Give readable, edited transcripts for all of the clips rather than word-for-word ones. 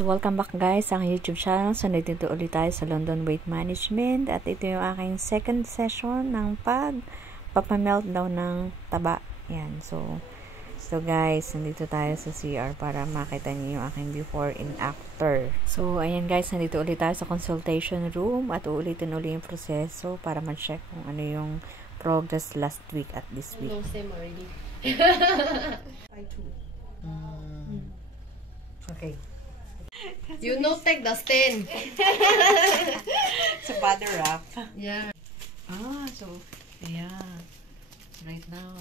So, welcome back guys sa aking YouTube channel. So, nandito ulit tayo sa London Weight Management. At ito yung aking second session ng pagpapameltdown ng taba. Yan. So guys, nandito tayo sa CR para makita niyo yung aking before and after. So, ayan guys, nandito ulit tayo sa consultation room at uulitin ulit yung proseso para ma-check kung ano yung progress last week at this week. No stem already. I too. Okay. You know, take the stem. So, bother wrap. Yeah. So, yeah. Right now.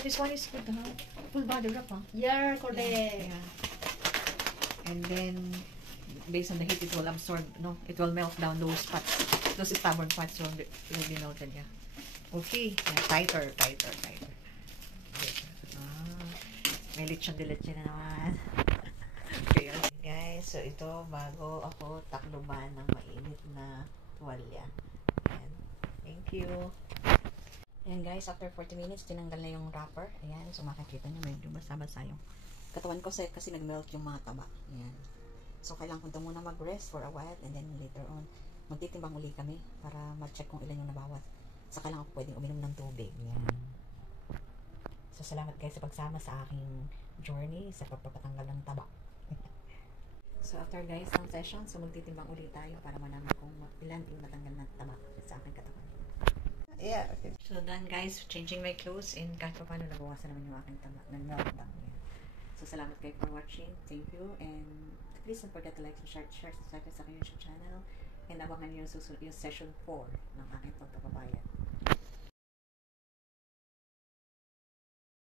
This one is good, huh? Full body wrap, huh? Yeah, correct. Yeah. And then, based on the heat, it will absorb, no? It will melt down those spots. Those stubborn spots will be melted, yeah. Okay. Yeah, tighter. Okay. May lechon-lechon na naman. Okay, guys. So, ito, bago ako takluban ng mainit na tuwalya. Ayan. Thank you. Ayan, guys. After 40 minutes, tinanggal na yung wrapper. Ayan. So, makikita nyo, medyo basa-basa yung katawan ko kasi nag-melt yung mga taba. Ayan. So, kailangan ko muna mag-rest for a while and then later on, magtitimbang uli kami para ma-check kung ilan yung nabawas. So, kailangan ko pwedeng uminom ng tubig. Ayan. So, salamat guys sa pagsama sa aking journey sa pagpapatanggal ng taba. So, after guys ng session, so magtitimbang ulit tayo para malaman kung ilan yung natanggal na taba sa aking katawan. Yeah, okay. So, done guys, changing my clothes and kahit pa paano nabawasan naman yung aking taba. Nag-meltdown. So, salamat kayo for watching. Thank you. And please don't forget to like, share, subscribe sa aking YouTube channel. And abangan nyo yung session 4 ng aking pagpapapayat.